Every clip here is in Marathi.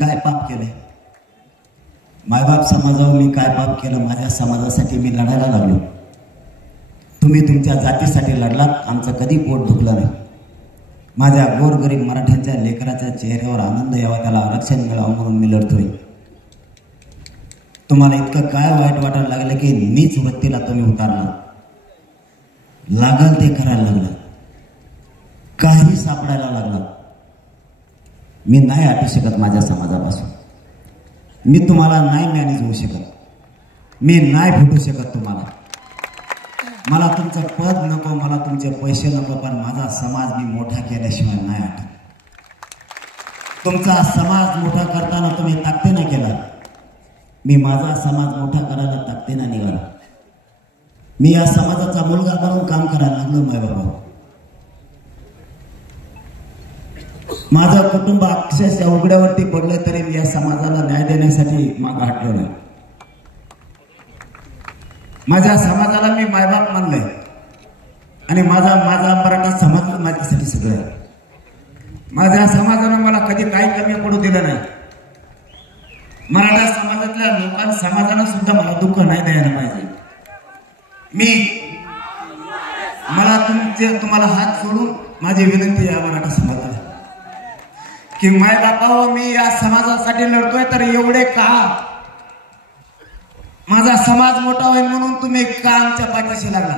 काय पाप केले? मायबाप समाजावर मी काय पाप केलं? माझ्या समाजासाठी मी लढायला लागलो. तुम्ही तुमच्या जातीसाठी लढलात, आमचं कधी पोट दुखलं नाही. माझ्या गोरगरीब मराठ्यांच्या लेकराच्या चेहऱ्यावर आनंद यावा, त्याला आरक्षण मिळावं म्हणून मी लढतोय. तुम्हाला इतकं काय वाईट वाटायला लागलं की नीच वृत्तीला तुम्ही उतारला, लागल ते करायला लागलं, काही सापडायला लागलं. मी नाही हटू शकत माझ्या समाजापासून. मी तुम्हाला नाही मॅनेज होऊ शकत, मी नाही फुटू शकत तुम्हाला. मला तुमचं पद नको, मला तुमचे पैसे नको, पण माझा समाज मी मोठा केल्याशिवाय नाही हटत. तुमचा समाज मोठा करताना तुम्ही ताकदीनं केला, मी माझा समाज मोठा करायला ताकदीनं निघाला. मी या समाजाचा मुलगा बनून काम करायला लागलो. मायबाबा, माझं कुटुंब अक्षरशः उघड्यावरती पडलं तरी मी या समाजाला न्याय देण्यासाठी मागं हटलो नाही. माझ्या समाजाला मी मायबाप मानलंय आणि माझा मराठा समाज माझ्यासाठी सगळं आहे. माझ्या समाजानं मला कधी काही कमी पडू दिलं नाही. मराठा समाजातल्या समाजानं सुद्धा मला दुःख नाही द्यायला पाहिजे. मला तुम्हाला हात जोडून माझी विनंती आहे मराठा समाजाला की माय बापाव, मी या समाजासाठी लढतोय तर एवढे का? माझा समाज मोठा होईल म्हणून तुम्ही का आमच्या पाठीशी लागला?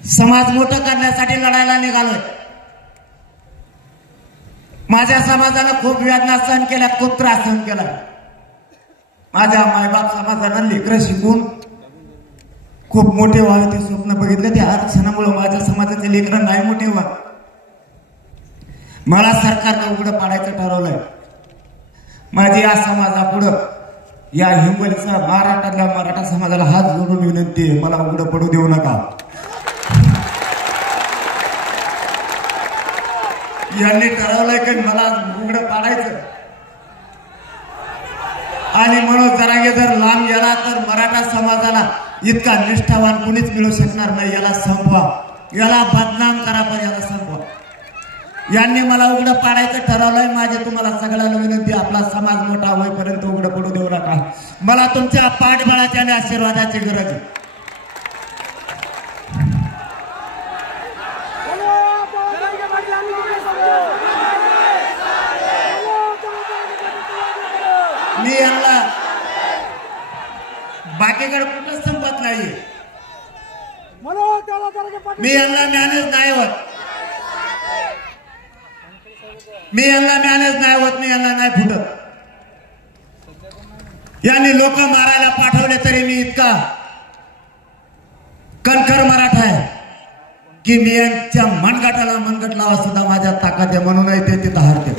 समाज मोठा करण्यासाठी लढायला निघालोय. माझ्या समाजानं खूप वेदना सहन केल्या, खूप त्रास सहन केला. माझ्या मायबाप समाजानं लेकरं शिकून खूप मोठे व्हावे ते स्वप्न बघितले. त्या आरक्षणामुळे माझ्या समाजाचे लेकरं नाही मोठे व्हा. मला सरकारनं उघडं पाडायचं ठरवलंय. माझी या समाजापुढं, या हिंगोलीचा महाराष्ट्रातल्या मराठा समाजाला हात जोडून विनंती आहे, मला उघडं पडू देऊ नका. यांनी ठरवलंय की मला उघडं पाडायचं आणि मनोज जरांगे जर लांब गेला तर मराठा समाजाला इतका निष्ठावान कुणीच मिळू शकणार नाही. याला संपवा, याला बदनाम करा, पण याला संपवा. यांनी मला उघडं पाडायचं ठरवलंय. माझे तुम्हाला सगळ्यांना विनंती, आपला समाज मोठा होईपर्यंत उघडं पडू देऊ नका. मला तुमच्या पाठबळाच्या आणि आशीर्वादाची गरज आहे. मी यांना बाकीकडे कुठं संपत नाहीये. मी यांना मॅनेज नाही होत, मी यांना नाही फुटत. यांनी लोक मारायला पाठवले तरी मी इतका कणखर मराठा आहे की मी यांच्या मनगटाला मनगट लावा सुद्धा माझ्या ताकद आहे. म्हणून ते तिथं हारते.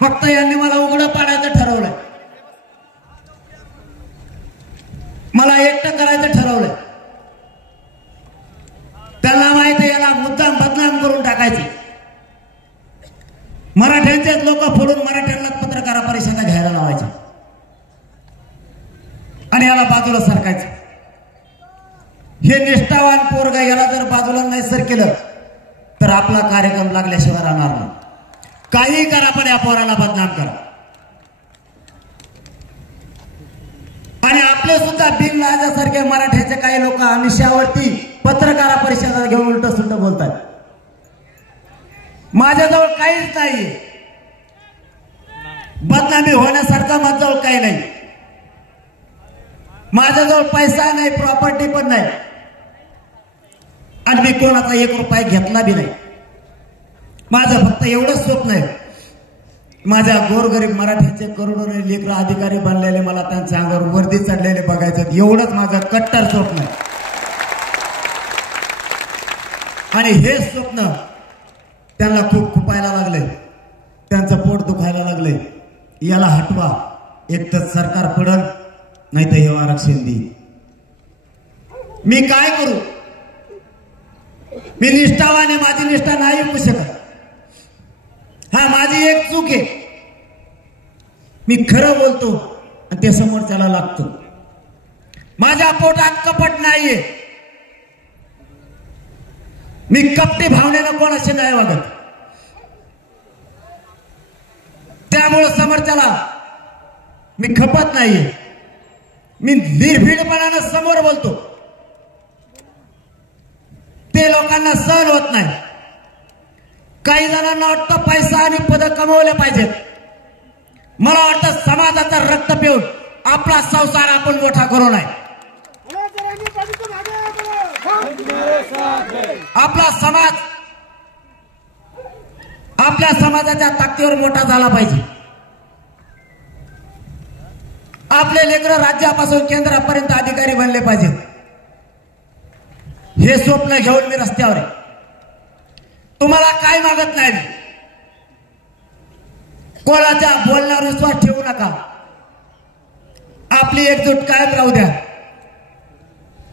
फक्त यांनी मला उघडं पाडायचं ठरवलंय, मला एकटं करायचं ठरवलंय. त्यांना माहिती आहे याला मुद्दाम बदनाम करून टाकायचे. मराठ्यांचेच लोक फोडून मराठ्यांना पत्रकार परिषदा घ्यायला लावायचे आणि याला बाजूला सरकायचं. हे निष्ठावान पोरग, याला जर बाजूला नाही सर केलं तर आपला कार्यक्रम लागल्याशिवाय राहणार नाही. काही करा पण या पोराला बदनाम करा. आणि आपले सुद्धा बिन लाजासारखे मराठ्याचे काही लोक आमिषावरती पत्रकार परिषदा घेऊन उलट सुलट बोलतात. माझ्याजवळ काहीच नाही, बदनामी होण्यासारखं माझ्याजवळ काही नाही. माझ्याजवळ पैसा नाही, प्रॉपर्टी पण नाही आणि मी कोणाचा 1 रुपया घेतला बी नाही. माझं फक्त एवढंच स्वप्न आहे, माझ्या गोरगरीब मराठ्याचे करोडोने लेकरं अधिकारी बनलेले, मला त्यांच्या अंगावर वर्दी चढलेले बघायचं, एवढंच माझं कट्टर स्वप्न आहे. आणि हे स्वप्न त्यांना खूप खुपायला लागलंय, त्यांचं पोट दुखायला लागलंय. याला हटवा, एक तर सरकार पडल, नाही तर हे आरक्षण देईल. मी काय करू? मी निष्ठावान आहे, माझी निष्ठा नाही विकू शकत. हा माझी एक चूक आहे, मी खरं बोलतो आणि ते समोरच्याला लागतो. माझ्या पोटात कपट नाहीये. मी कपटी भावनेनं कोणाशी नाही वागत. त्यामुळे समोरच्याला मी खपत नाहीये. मी निर्भीडपणानं समोर बोलतो. ते लोकांना सहन होत नाही. काही जणांना वाटतं पैसा आणि पद कमवले पाहिजेत. मला वाटतं समाजाचं रक्त पिऊन आपला संसार आपण मोठा करू नये. आपला समाज आपल्या समाजाच्या ताकदीवर मोठा झाला पाहिजे. आपले लेकरं राज्यापासून केंद्रापर्यंत अधिकारी बनले पाहिजेत. हे स्वप्न घेऊन मी रस्त्यावर आहे. तुम्हाला काय मागत नाही. कोणाच्या बोलण्यावर विश्वास ठेवू नका. आपली एकजूट कायम राहू द्या.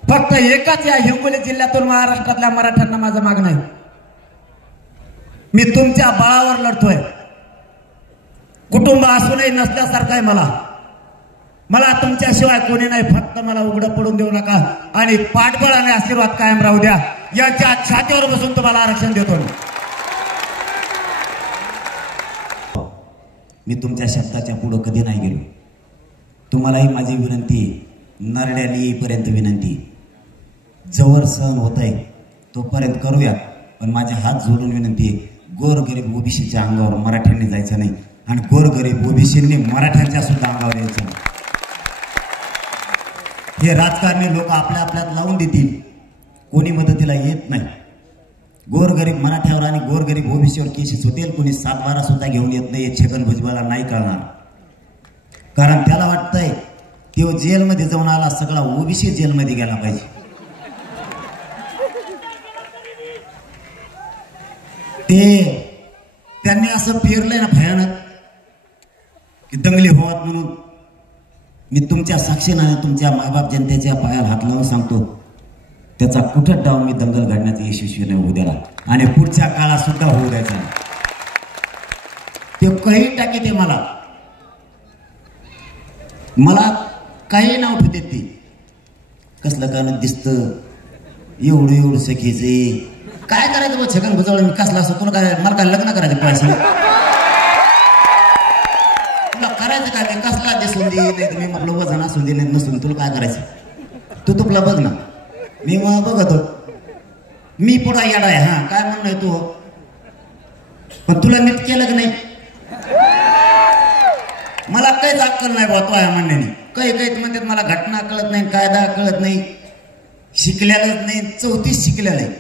फक्त एकच या हिंगोली जिल्ह्यातून महाराष्ट्रातल्या मराठ्यांना माझं मागणं आहे. मी तुमच्या बळावर लढतोय. कुटुंब असूनही नसल्यासारखं आहे मला तुमच्याशिवाय कोणी नाही. फक्त मला उघडं पडून देऊ नका आणि पाठबळाने आशीर्वाद कायम राहू द्या. याच्या छातीवर बसून तुम्हाला आरक्षण देतो. मी तुमच्या शब्दाच्या पुढे कधी नाही गेलो. तुम्हालाही माझी विनंती, नरड्याला येईपर्यंत विनंती, जवळ सहन होत आहे तोपर्यंत करूया. पण माझे हात जोडून विनंती आहे, गोरगरीब ओबीसीच्या अंगावर मराठ्यांनी जायचं नाही आणि गोरगरीब ओबीसींनी मराठ्यांच्या सुद्धा अंगावर यायचं नाही. हे राजकारणी लोक आपल्या आपल्यात लावून देतील. कोणी मदतीला येत नाही. गोरगरीब मराठ्यावर आणि गोरगरीब ओबीसीवर केसेस होतील. कोणी 7-12 सुद्धा घेऊन येत नाही. छगन भुजबळला नाही कळणार. कारण त्याला वाटतंय तो जेलमध्ये जाऊन आला, सगळा ओबीसी जेलमध्ये गेला पाहिजे. त्यांनी असं फिरलंय ना भयानक की दंगली होत म्हणून. मी तुमच्या साक्षीने तुमच्या मायबाप जनतेच्या पायाला हात लावून सांगतो, त्याचा कुठं डाव मी दंगल घडण्याचा यशस्वी नाही होऊ द्याला आणि पुढच्या काळात सुद्धा होऊ द्यायचा. ते काही टाकी ते मला काही नाव ठेवते. ते कसलं कारण दिसतं एवढं सखीचे. काय करायचं बघ छगन भुजबळ, मी कसला असतो तुला काय, मला काय लग्न करायचं पैसे तुला करायचं काय, मी कसला दिसून दे नाही तुम्ही म्हटलं वजन असून दे नाही नसून तुला काय करायचं. तू तुला बघ ना. मी मग बघतो मी पुढा येडा आहे. हा काय म्हणणं आहे तू, पण तुला नीट केलं की नाही. मला काहीच अक्कल नाही बघतो आहे म्हणण्याने. काही म्हणतात मला घटना कळत नाही, कायदा कळत नाही, शिकलेलंच नाही. 34 शिकलेलं आहे.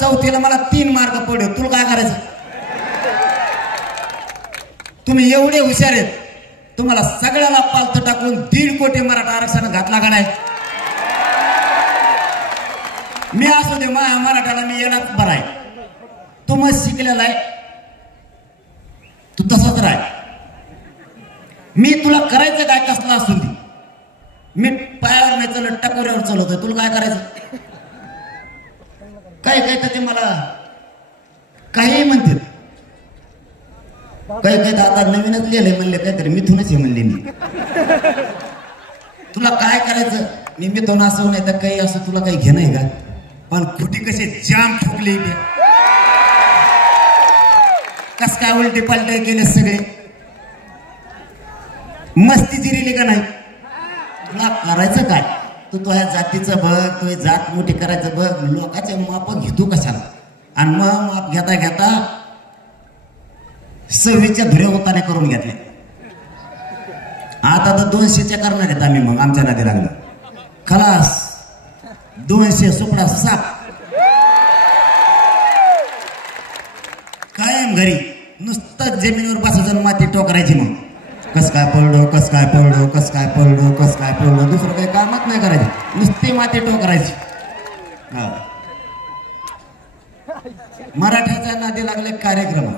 4थीला मला 3 मार्क पडले. तुला काय करायचं. तुम्ही एवढे हुशार आहेत, तुम्हाला सगळ्याला पालथ टाकून 1.5 कोटी मराठा आरक्षण घातला का नाही. मी असू दे मराठाला मी येणार बरा आहे. तू मग शिकलेला आहे, तू तसाच राह. मी तुला करायचं काय कसला असून दे. मी पायावर नाही चालत, टकोऱ्यावर चालवतोय. तुला काय करायचं. काही तर ते मला काही म्हणते. काही तर आता नवीनच लिहिलंय म्हणले काहीतरी मिथूनच हे म्हणले. मी तुला काय करायचं. मी मिथून असं नाही तर काही असं तुला काही घेणं आहे का. पण कुठे कसे जाम ठोकले ते, कस काय उलटे पालटे केले सगळे. मस्ती जिरीली का नाही. तुला करायचं काय. तू तुझ्या जातीचं बघ, तुझी जात मोठी करायचं बघ. लोकांचे माप घेतो कशाला. आणि मग माप घेता घेता 26च्या धुरे होताने करून घेतले. आता तर 200च्या करणार आहेत आम्ही. मग आमच्या नादी लागलं खलास. 200 सुपडा साप कायम घरी. नुसतं जमिनीवर बसायचं माती टोकरायची. मग कस काय पडलो, कस काय पडलो, कस काय पडलो, कस काय पडलो. दुसरं काही कामच नाही करायचं, नुसती माती टोकरायची. मराठ्याच्या नादी लागले कार्यक्रम.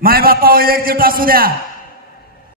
मायबापा एकजूट असू द्या.